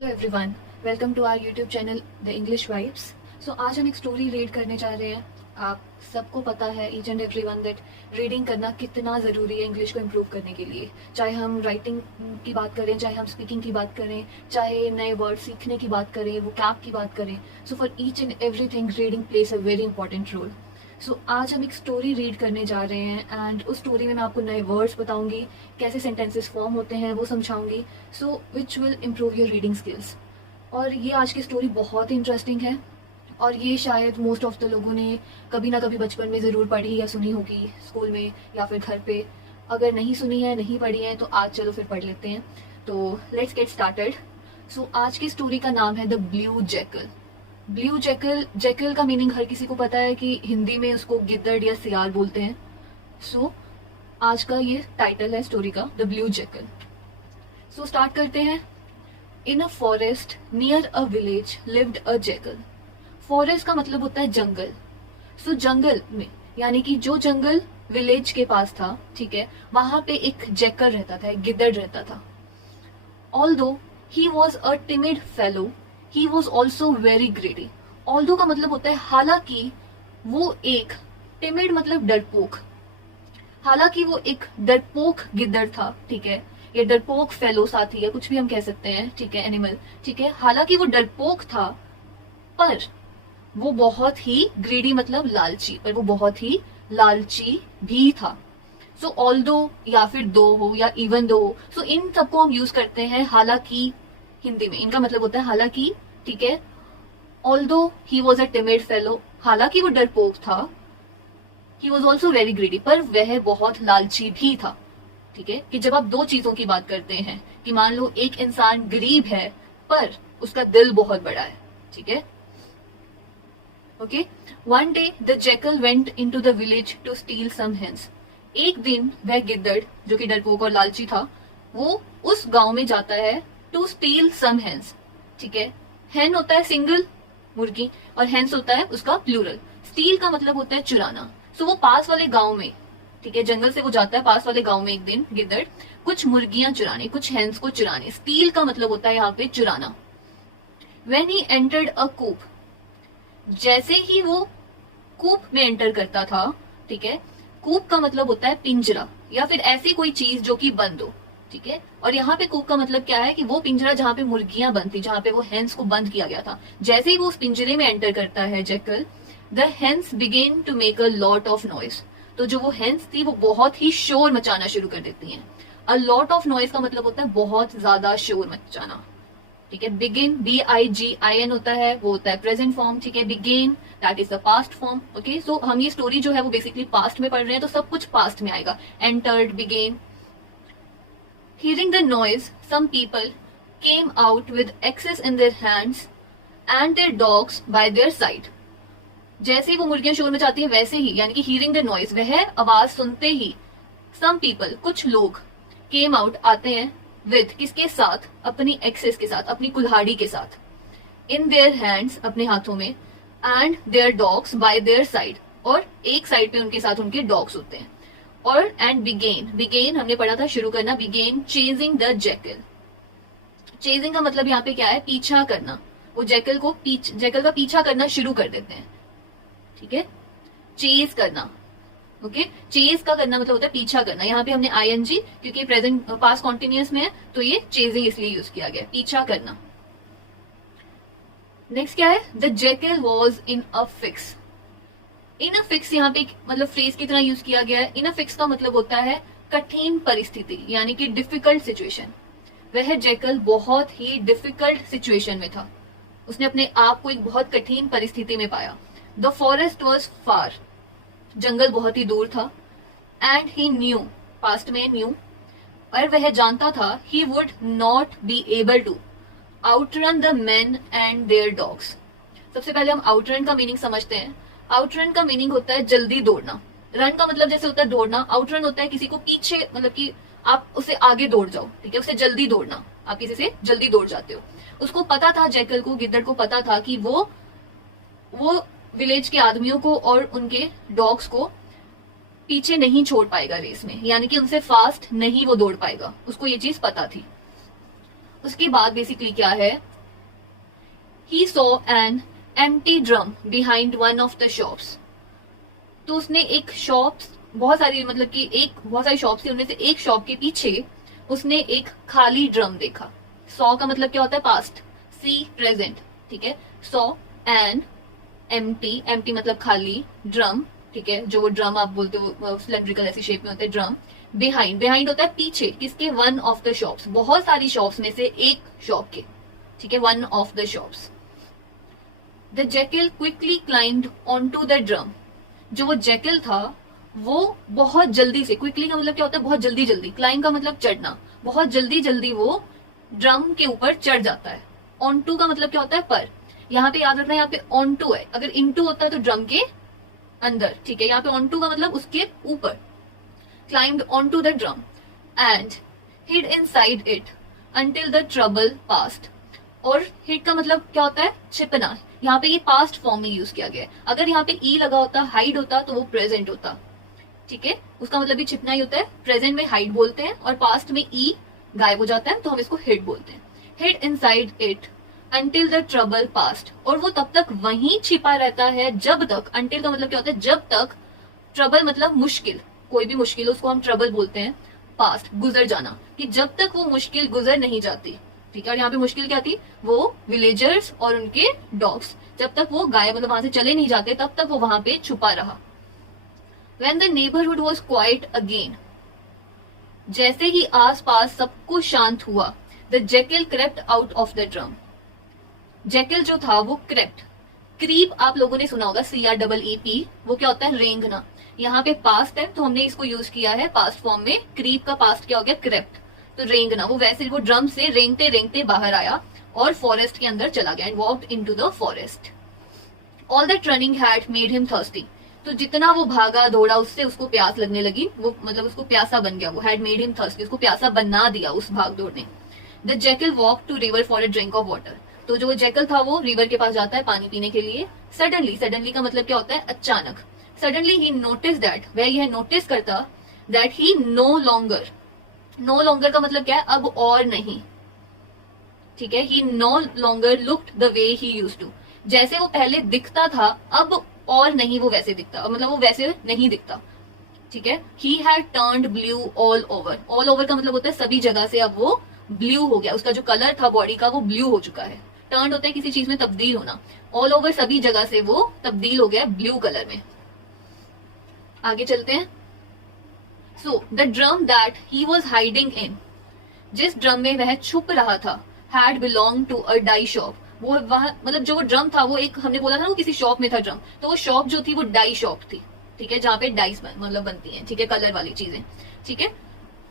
Hello everyone, welcome to our YouTube channel the English vibes. So आज हम एक story read करने जा रहे हैं। आप सबको पता है, each and everyone, that reading करना कितना ज़रूरी है इंग्लिश को इम्प्रूव करने के लिए। चाहे हम राइटिंग की बात करें, चाहे हम स्पीकिंग की बात करें, चाहे नए वर्ड सीखने की बात करें, वो कैप की बात करें। So for each and everything reading plays a very important role. So आज हम एक स्टोरी रीड करने जा रहे हैं एंड उस स्टोरी में मैं आपको नए वर्ड्स बताऊंगी, कैसे सेंटेंसेस फॉर्म होते हैं वो समझाऊंगी, so which will improve your reading skills. और ये आज की स्टोरी बहुत ही इंटरेस्टिंग है और ये शायद मोस्ट ऑफ द लोगों ने कभी ना कभी बचपन में ज़रूर पढ़ी या सुनी होगी, स्कूल में या फिर घर पे। अगर नहीं सुनी है, नहीं पढ़ी है, तो आज चलो फिर पढ़ लेते हैं। तो लेट्स गेट स्टार्टेड। सो आज की स्टोरी का नाम है the blue jackal. Blue jackal, jackal का मीनिंग हर किसी को पता है कि हिंदी में उसको गिद्दड़ या सियार बोलते हैं। सो आज का ये टाइटल है स्टोरी का, the blue jackal. So start करते हैं। In a forest near a village lived a jackal. Forest का मतलब होता है जंगल। सो जंगल में, यानी कि जो जंगल विलेज के पास था, ठीक है, वहां पे एक जैकल रहता था, एक गिद्दड़ रहता था। Although he was a timid fellow, he was also very ग्रेडी। Although का मतलब होता है हालांकि वो एक, टिमिड मतलब डरपोक, हालांकि वो एक डरपोक गिद्दड़ था, ठीक है, या डरपोक फेलो साथी या कुछ भी हम कह सकते हैं, ठीक है, एनिमल, ठीक है। हालांकि वो डरपोक था, पर वो बहुत ही ग्रीडी मतलब लालची, पर वो बहुत ही लालची भी था। सो ऑल्दो या फिर दो हो या इवन दो हो, सो इन सबको हम यूज करते हैं हालांकि। हिंदी में इनका मतलब होता है हालांकि, ठीक है। Although he was a timid fellow, हालांकि वो डरपोक था, he was also very greedy, पर वह बहुत लालची भी था, ठीक है। कि जब आप दो चीजों की बात करते हैं, कि मान लो एक इंसान गरीब है पर उसका दिल बहुत बड़ा है, ठीक है। Okay. One day the jackal went into the village to steal some hens. एक दिन वह गिद्दड़, जो कि डरपोक और लालची था, वो उस गांव में जाता है टू स्टील सम हेन्स, ठीक है। हेन होता है सिंगल मुर्गी और हेन्स होता है उसका प्लूरल। स्टील का मतलब होता है चुराना। सो वो पास वाले गांव में, ठीक है, जंगल से वो जाता है पास वाले गांव में एक दिन गिद्दड़, कुछ मुर्गियां चुराने, कुछ हेन्स को चुराने। स्टील का मतलब होता है यहाँ पे चुराना। वेन ही एंटर्ड अ कूप, जैसे ही वो कूप में एंटर करता था, ठीक है, कूप का मतलब होता है पिंजरा या फिर ऐसी कोई चीज जो कि बंद हो, ठीक है। और यहाँ पे कूप का मतलब क्या है कि वो पिंजरा जहां पे मुर्गियां बंद थी, जहां पे वो हेन्स को बंद किया गया था। जैसे ही वो उस पिंजरे में एंटर करता है jackal, the hens began to make a lot of noise. तो जो वो हेन्स थी वो बहुत ही शोर मचाना शुरू कर देती हैं। अ लॉट ऑफ नॉइस का मतलब होता है बहुत ज्यादा शोर मचाना, ठीक है। बिगिन, BIGIN होता है, वो होता है प्रेजेंट फॉर्म, ठीक है। Began that is the past form. Okay, so हम ये स्टोरी जो है वो बेसिकली पास्ट में पढ़ रहे हैं, तो सब कुछ पास्ट में आएगा। Entered, began. Hearing the noise some people came out with axes in their hands and their dogs by their side. जैसे ही वो मुर्गियां शोर मचाती है वैसे ही, यानी कि हियरिंग द नॉइज, वह आवाज सुनते ही, सम पीपल कुछ लोग, केम आउट आते हैं, विद किसके साथ, अपनी एक्सेस के साथ, अपनी कुल्हाड़ी के साथ, इन देयर हैंड्स अपने हाथों में, and their dogs by their side, और एक साइड पे उनके साथ उनके डॉग्स होते हैं। और एंड बिगेन, बिगेन हमने पढ़ा था शुरू करना, began chasing the jackal. Chasing का मतलब यहाँ पे क्या है, पीछा करना। वो जैकल को जैकल का पीछा करना शुरू कर देते हैं, ठीक है। चेज करना, ओके, चेज का करना मतलब होता है पीछा करना। यहाँ पे हमने ING, क्योंकि प्रेजेंट पास्ट कॉन्टिन्यूअस में है, तो ये चेजिंग इसलिए यूज किया गया, पीछा करना। नेक्स्ट क्या है, the jackal was in a fix. In a fix यहाँ पे मतलब फ्रेज की तरह यूज किया गया है। इन अ फिक्स का मतलब होता है कठिन परिस्थिति, यानी कि डिफिकल्ट सिचुएशन। वह जैकल बहुत ही डिफिकल्ट सिचुएशन में था, उसने अपने आप को एक बहुत कठिन परिस्थिति में पाया। द फॉरेस्ट वॉज फार, जंगल बहुत ही दूर था। एंड ही न्यू, पास्ट में न्यू, और वह जानता था, he would not be able to outrun the man and their dogs. सबसे पहले हम आउटरन का मीनिंग समझते हैं। आउटरन का मीनिंग होता है जल्दी दौड़ना। रन का मतलब जैसे होता है दौड़ना, आउटरन होता है किसी को पीछे, मतलब कि आप उससे आगे दौड़ जाओ, ठीक है, उससे जल्दी दौड़ना, आप किसी से जल्दी दौड़ जाते हो। उसको पता था, जैकल को, गिद्दड़ को पता था कि वो विलेज के आदमियों को और उनके डॉग्स को पीछे नहीं छोड़ पाएगा रेस में, यानी कि उनसे फास्ट नहीं वो दौड़ पाएगा, उसको ये चीज पता थी। उसके बाद बेसिकली क्या है, he saw an empty drum behind one of the shops. तो उसने एक शॉप्स, बहुत सारी मतलब कि बहुत सारी शॉप्स थी, उनमें से एक शॉप के पीछे उसने एक खाली ड्रम देखा। सॉ का मतलब क्या होता है पास्ट, सी प्रेजेंट, ठीक है। सॉ एन एम्प्टी, एम्प्टी मतलब खाली, ड्रम, ठीक है, जो वो ड्रम आप बोलते हो सिलेंड्रिकल ऐसी शेप में होते हैं ड्रम। बिहाइंड, बिहाइंड होता है पीछे, किसके, वन ऑफ द शॉप्स, बहुत सारी शॉप्स में से एक शॉप के, ठीक है, one of the shops. The jackal quickly climbed on to the drum. जो वो जैकल था वो बहुत जल्दी से, क्विकली का मतलब क्या होता है बहुत जल्दी जल्दी, क्लाइम का मतलब चढ़ना, बहुत जल्दी जल्दी वो ड्रम के ऊपर चढ़ जाता है। ऑन टू का मतलब क्या होता है पर, यहाँ पे याद रखना यहाँ पे ऑन टू है, अगर इनटू होता है तो ड्रम के अंदर, ठीक है, यहाँ पे ऑन टू का मतलब उसके ऊपर। Climbed on to the drum and hid inside it until the trouble passed. और हिड का मतलब क्या होता है छिपना, यहाँ पे ये पास्ट फॉर्म में यूज किया गया है। अगर यहाँ पे ई लगा होता, हाइड होता, तो वो प्रेजेंट होता, ठीक है, उसका मतलब भी छिपना ही होता है। प्रेजेंट में हाइड बोलते हैं और पास्ट में ई गायब हो जाता है तो हम इसको हिड बोलते हैं। Hid inside it until the trouble passed, और वो तब तक वहीं छिपा रहता है जब तक, अंटिल का मतलब क्या होता है जब तक, ट्रबल मतलब मुश्किल, कोई भी मुश्किल हो उसको हम ट्रबल बोलते हैं, पास्ट गुजर जाना, कि जब तक वो मुश्किल गुजर नहीं जाती, ठीक है। और यहाँ पे मुश्किल क्या थी, वो विलेजर्स और उनके डॉग्स, जब तक वो गायब मतलब वहां से चले नहीं जाते तब तक वो वहां पे छुपा रहा। When the neighborhood was quiet again, जैसे ही आस पास सब कुछ शांत हुआ, the jackal crept out of the drum। Jackal जो था वो क्रेप्ट, क्रीप आप लोगों ने सुना होगा, CREEP, वो क्या होता है रेंगना। यहाँ पे पास्ट है तो हमने इसको यूज किया है पास्ट फॉर्म में। क्रीप का पास्ट क्या हो गया क्रेप्ट, तो रेंगना। वो वैसे वो ड्रम से रेंगते रेंगते बाहर आया और फॉरेस्ट के अंदर चला गया, and walked into the forest. All that running had made him thirsty. तो जितना वो भागा दौड़ा उससे उसको प्यास लगने लगी, वो मतलब उसको प्यासा बन गया, वो हैड मेड हिम थर्स्टी, उसको प्यासा बना दिया उस भाग दौड़ ने। The jackal walk to river for a drink of water. तो जो जैकल था वो रिवर के पास जाता है पानी पीने के लिए। सडनली, सडनली का मतलब क्या होता है अचानक। सडनली ही नोटिस दैट, वह यह नोटिस करता that he no longer, no longer का मतलब क्या है अब और नहीं, ठीक है। He no longer looked the way he used to, जैसे वो पहले दिखता था अब और नहीं वो वैसे दिखता, मतलब वो वैसे नहीं दिखता, ठीक है। He had turned blue all over. All over का मतलब होता है सभी जगह से अब वो ब्लू हो गया, उसका जो कलर था बॉडी का वो ब्लू हो चुका है। टर्न होता है किसी चीज में तब्दील होना, ऑल ओवर सभी जगह से वो तब्दील हो गया ब्लू कलर में। आगे चलते हैं। So the drum that he was hiding in, जिस ड्रम में वह छुप रहा था, had belong to a dye shop. वो वहां मतलब जो वो ड्रम था वो एक, हमने बोला था ना वो किसी शॉप में था ड्रम, तो वो शॉप जो थी वो डाई शॉप थी, ठीक है, जहाँ पे डाइस मतलब बनती हैं, ठीक है, कलर वाली चीजें, ठीक है।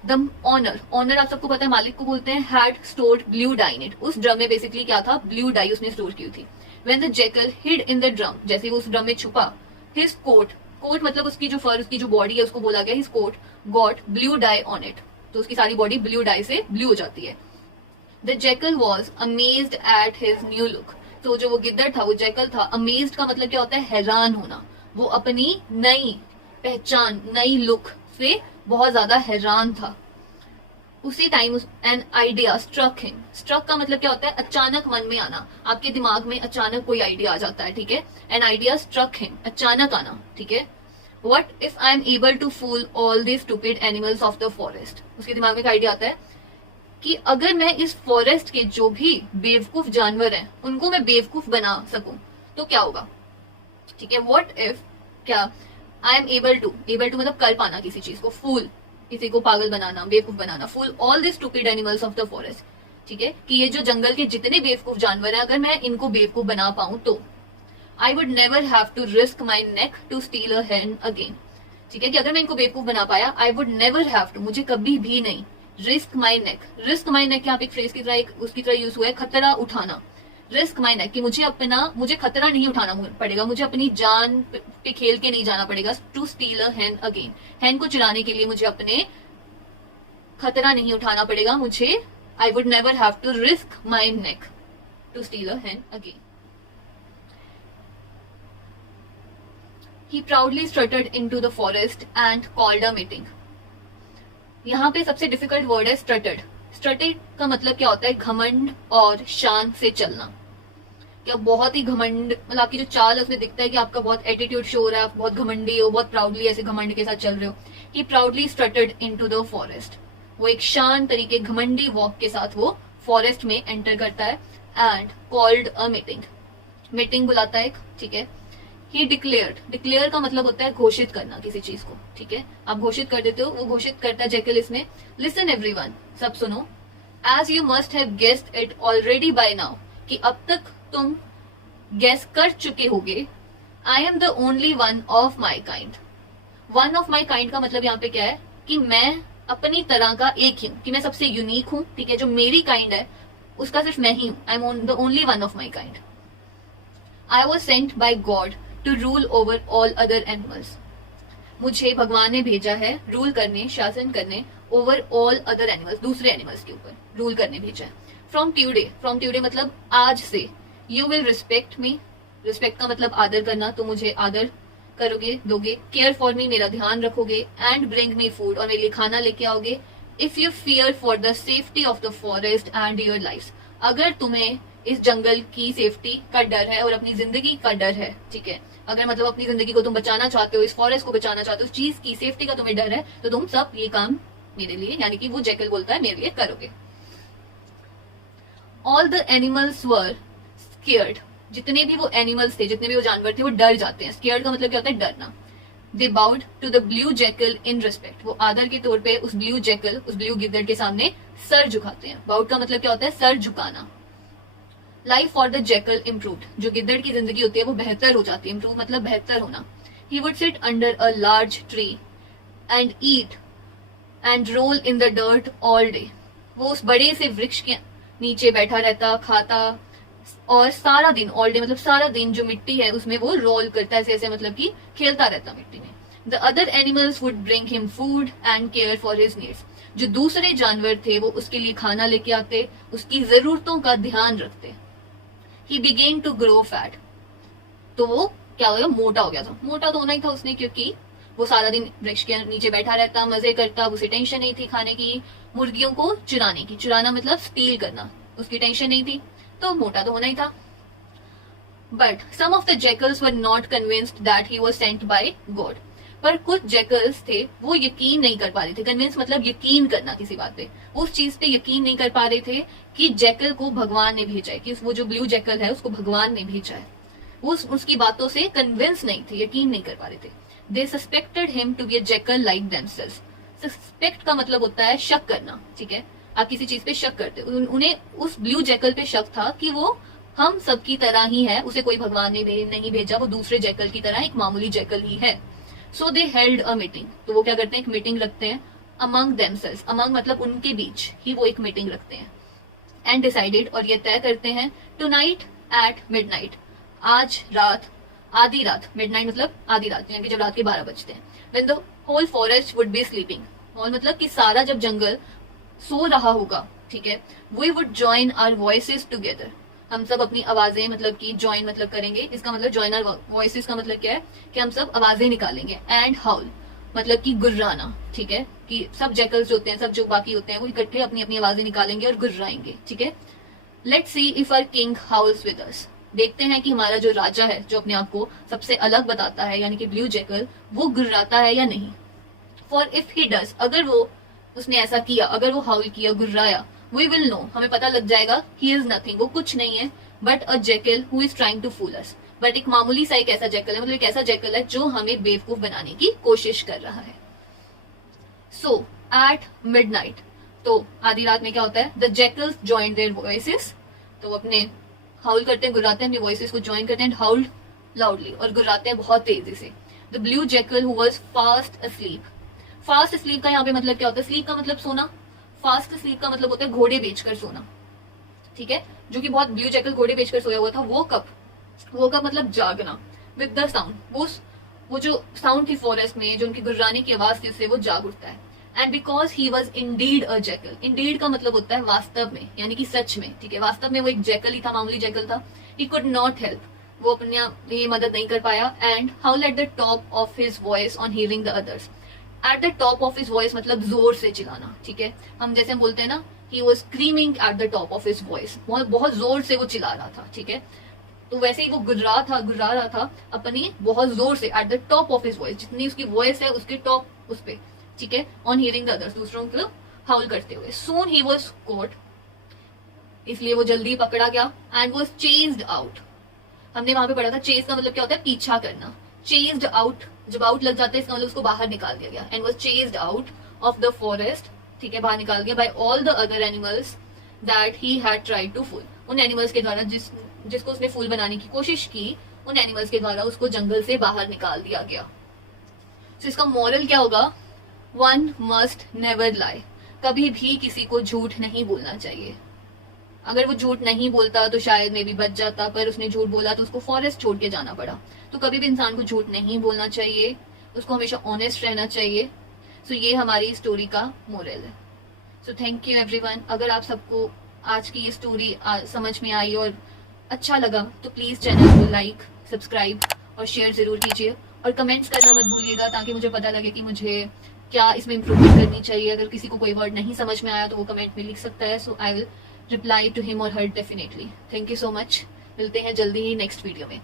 द ऑनर, ऑनर आप सबको पता है मालिक को बोलते हैं, had stored blue die in it. उस ड्रम में बेसिकली क्या था ब्लू डाई उसने स्टोर की थी। When the jackal hid in the drum, जैसे वो उस ड्रम में छुपा, हिज कोट, कोट मतलब उसकी जो फर, उसकी जो बॉडी है उसको बोला गया his coat got blue dye on it, तो उसकी सारी बॉडी ब्लू डाई से ब्लू हो जाती है। The jackal was amazed at his new look. तो जो वो गिद्दड़ था वो जैकल था। अमेज्ड का मतलब क्या होता है हैरान होना, वो अपनी नई पहचान, नई लुक से बहुत ज्यादा हैरान था। उसी time an idea struck him. Struck का मतलब क्या होता है अचानक मन में आना, आपके दिमाग में अचानक कोई आइडिया आ जाता है, ठीक है। एन आइडिया स्ट्रक हिम, अचानक आना, ठीक है। What if I am able to fool all the stupid animals of the forest. उसके दिमाग में एक आइडिया आता है कि अगर मैं इस फॉरेस्ट के जो भी बेवकूफ जानवर हैं उनको मैं बेवकूफ बना सकूं तो क्या होगा, ठीक है। व्हाट इफ, क्या, I am able to, able to मतलब कर पाना किसी चीज को, फूल किसी को पागल बनाना, बेवकूफ बनाना, fool all the stupid animals of the forest, ठीक है, कि ये जो जंगल के जितने बेवकूफ जानवर हैं अगर मैं इनको बेवकूफ बना पाऊं तो I would never have to risk my neck to steal a hen again, ठीक है, कि अगर मैं इनको बेवकूफ बना पाया, I would never have to, मुझे कभी भी नहीं, risk my neck, risk my नेक यहाँ पे एक फ्रेज की तरह उसकी तरह यूज हुआ है, खतरा उठाना, रिस्क माई नेक, कि मुझे खतरा नहीं उठाना पड़ेगा, मुझे अपनी जान पे खेल के नहीं जाना पड़ेगा, to steal a hen again, hen को चुराने के लिए मुझे अपने खतरा नहीं उठाना पड़ेगा, मुझे I would never have to risk my neck to steal a hen again. He proudly strutted into the forest and called a meeting. यहाँ पे सबसे डिफिकल्ट वर्ड है स्ट्रटेड। स्ट्रटेड का मतलब क्या होता है? घमंड और शान से चलना। क्या बहुत ही घमंड, मतलब आपकी जो चाल है उसमें दिखता है कि आपका बहुत एटीट्यूड शो हो रहा है, आप बहुत घमंडी हो, बहुत प्राउडली ऐसे घमंड के साथ चल रहे हो। ही प्राउडली स्ट्रटेड इनटू द फॉरेस्ट, वो एक शान तरीके घमंडी वॉक के साथ वो फॉरेस्ट में एंटर करता है। And called a meeting, meeting बुलाता है एक, ठीक है। ही डिक्लेयर्ड, डिक्लेयर का मतलब होता है घोषित करना किसी चीज को, ठीक है, आप घोषित कर देते हो, वो घोषित करता है जेकल इसमें। लिसन एवरीवन, सब सुनो। As you must have guessed it already by now, कि अब तक तुम गेस कर चुके होगे, I am the only one of my kind. One of my kind का मतलब यहाँ पे क्या है? कि मैं अपनी तरह का एक ही हूं, कि मैं सबसे यूनिक हूं, ठीक है। जो मेरी काइंड है उसका सिर्फ मैं ही हूं, I am the only one of my kind. I was sent by God to rule over all other animals, मुझे भगवान ने भेजा है रूल करने, शासन करने, ओवर ऑल अदर एनिमल्स, दूसरे एनिमल्स के ऊपर रूल करने भेजा है। फ्रॉम ट्यूडे, फ्रॉम ट्यूडे मतलब आज से, you will respect me, respect का मतलब आदर करना, तो मुझे आदर करोगे, दोगे। केयर फॉर मी, मेरा ध्यान रखोगे। एंड ब्रिंग मी फूड, और मेरे लिए खाना लेके आओगे। If you fear for the safety of the forest and your life, अगर तुम्हें इस जंगल की सेफ्टी का डर है और अपनी जिंदगी का डर है, ठीक है, अगर मतलब अपनी जिंदगी को तुम बचाना चाहते हो, इस फॉरेस्ट को बचाना चाहते हो, उस चीज की सेफ्टी का तुम्हें डर है, तो तुम सब ये काम मेरे लिए, यानी कि वो जेकल बोलता है, मेरे लिए करोगे। All the animals were scared, जितने भी वो एनिमल्स थे, जितने भी वो जानवर थे, वो डर जाते हैं। स्केयर्ड का मतलब क्या होता है? डरना। They bowed to the blue jackal in respect, वो आदर के तौर पे उस ब्लू जेकल, उस ब्लू गिद्दड़ के सामने सर झुकाते हैं। बाउड का मतलब क्या होता है? सर झुकाना। Life for the jackal improved, जो गिद्दड़ की जिंदगी होती है वो बेहतर हो जाती है। इम्प्रूव मतलब बेहतर होना। He would sit under a large tree and eat and roll in the dirt all day, वो उस बड़े से वृक्ष के नीचे बैठा रहता, खाता, और सारा दिन, ऑल डे मतलब सारा दिन जो मिट्टी है उसमें वो रोल करता है, ऐसे मतलब कि खेलता रहता मिट्टी में। The other animals would bring him food and care for his needs, जो दूसरे जानवर थे वो उसके लिए खाना लेके आते, उसकी जरूरतों का ध्यान रखते। He began to grow fat, तो वो क्या हो गया? मोटा हो गया था। मोटा तो होना ही था उसने, क्योंकि वो सारा दिन वृक्ष के नीचे बैठा रहता, मजे करता, उसे टेंशन नहीं थी खाने की, मुर्गियों को चुराने की, चुराना मतलब स्टील करना, उसकी टेंशन नहीं थी, तो मोटा तो होना ही था। But some of the jackals were not convinced that he was sent by God, पर कुछ जेकल्स थे वो यकीन नहीं कर पा रहे थे। कन्विंस मतलब यकीन करना किसी बात पे, उस चीज पे यकीन नहीं कर पा रहे थे कि जेकल को भगवान ने भेजा है, कि वो जो ब्लू जेकल है उसको भगवान ने भेजा है। वो उसकी बातों से कन्विंस नहीं थे, यकीन नहीं कर पा रहे थे। They suspected him to be a jackal like themselves, suspect का मतलब होता है शक करना, ठीक है, आप किसी चीज पे शक करते हो। उन्हें उस ब्लू जेकल पे शक था कि वो हम सबकी तरह ही है, उसे कोई भगवान ने नहीं भेजा, वो दूसरे जेकल की तरह एक मामूली जेकल ही है। सो दे हेल्ड अ मीटिंग, तो वो क्या करते हैं? एक मीटिंग रखते हैं। अमंग देमसेल्व्स, अमंग मतलब उनके बीच ही वो एक मीटिंग रखते हैं। एंड डिसाइडेड, और ये तय करते हैं, टू नाइट एट मिडनाइट, आज रात, आधी रात, मिडनाइट मतलब आधी रात, यानी कि जब रात के 12 बजते हैं। When the whole forest would be sleeping, whole मतलब कि सारा जब जंगल सो रहा होगा, ठीक है, we would join our voices together, हम सब अपनी आवाजें मतलब कि ज्वाइन मतलब करेंगे, इसका मतलब ज्वाइन आवर वॉइसेस का मतलब क्या है? कि हम सब आवाजें निकालेंगे। एंड हाउल मतलब कि गुर्राना, ठीक है, कि सब जैकल्स होते हैं, सब जो बाकी होते हैं वो इकट्ठे अपनी अपनी आवाजें निकालेंगे और गुर्राएंगे, ठीक है। Let's see if our king howls with us, देखते हैं कि हमारा जो राजा है, जो अपने आप को सबसे अलग बताता है, यानी कि ब्लू जैकल, वो गुर्राता है या नहीं। फॉर इफ ही डज, अगर वो उसने ऐसा किया, अगर वो हाउल किया, गुर्राया, वी विल नो, हमें पता लग जाएगा, ही इज नथिंग, वो कुछ नहीं है, but a jackal who is trying to fool us, but एक मामूली सा एक ऐसा जेकल है, मतलब एक ऐसा जेकल है जो हमें बेवकूफ बनाने की कोशिश कर रहा है। सो एट मिडनाइट, तो आधी रात में क्या होता है? द जेकल्स जॉइन देयर वॉइसेस, तो अपने हाउल करते हैं, गुर्राते हैं, अपने वॉइसेस को ज्वाइन करते हैं, हाउल्ड लाउडली, और गुर्राते हैं बहुत तेजी से। The blue Jekyll who was fast asleep, fast sleep का यहाँ पे मतलब क्या होता है? स्लीप का मतलब सोना, फास्ट स्लीप का मतलब होता है घोड़े बेचकर सोना, ठीक है, जो कि बहुत ब्लू जेकल घोड़े बेचकर सोया हुआ था। वो कब मतलब जागना, विद द साउंड, वो जो साउंड थी फॉरेस्ट में, जो उनकी गुर्राने की आवाज थी, उससे वो जाग उठता है। And because he was indeed a Jekyll, Indeed का मतलब होता है वास्तव में, यानी कि सच में, ठीक है, वास्तव में वो एक जेकल ही था, मामूली जेकल था। ही कुड नॉट हेल्प, वो अपने लिए मदद नहीं कर पाया। And howl at the top of his voice on hearing the others, at the top of his voice मतलब जोर से चिल्लाना, ठीक है, हम जैसे बोलते हैं ना he was screaming eight the top of his voice, बहुत जोर से वो चिल्ला रहा था, ठीक है। तो वैसे ही वो गुर्रा रहा था अपनी बहुत जोर से eight the top of his voice, जितनी उसकी वॉइस है उसके टॉप उस पे, ठीक है, ऑन हियरिंग द अदर्स, दूसरों को हाउल करते हुए। सून ही वॉज कॉट, इसलिए वो जल्दी पकड़ा गया, एंड वॉज चेज्ड आउट। हमने वहां पे पढ़ा था चेज का मतलब क्या होता है, पीछा करना। चेज्ड आउट, जब आउट लग जाता है इसका मतलब उसको बाहर निकाल दिया गया, and was chased out of the forest, ठीक है, बाहर निकाल दिया, by all the other animals that he had tried to fool, उन एनिमल्स के द्वारा जिसको उसने फूल बनाने की कोशिश की, उन एनिमल्स के द्वारा उसको जंगल से बाहर निकाल दिया गया। तो इसका मॉरल क्या होगा, वन मस्ट नेवर लाई, कभी भी किसी को झूठ नहीं बोलना चाहिए। अगर वो झूठ नहीं बोलता तो शायद मे भी बच जाता, पर उसने झूठ बोला तो उसको फॉरेस्ट छोड़ के जाना पड़ा। तो कभी भी इंसान को झूठ नहीं बोलना चाहिए, उसको हमेशा ऑनेस्ट रहना चाहिए। सो ये हमारी स्टोरी का मोरल है। So thank you everyone. अगर आप सबको आज की ये स्टोरी समझ में आई और अच्छा लगा तो प्लीज चैनल को लाइक, सब्सक्राइब और शेयर जरूर कीजिए, और कमेंट्स करना मत भूलिएगा, ताकि मुझे पता लगे कि मुझे क्या इसमें इम्प्रूवमेंट करनी चाहिए। अगर किसी को कोई वर्ड नहीं समझ में आया तो वो कमेंट में लिख सकता है, so I will reply to him और her definitely. Thank you so much, मिलते हैं जल्दी ही नेक्स्ट वीडियो में।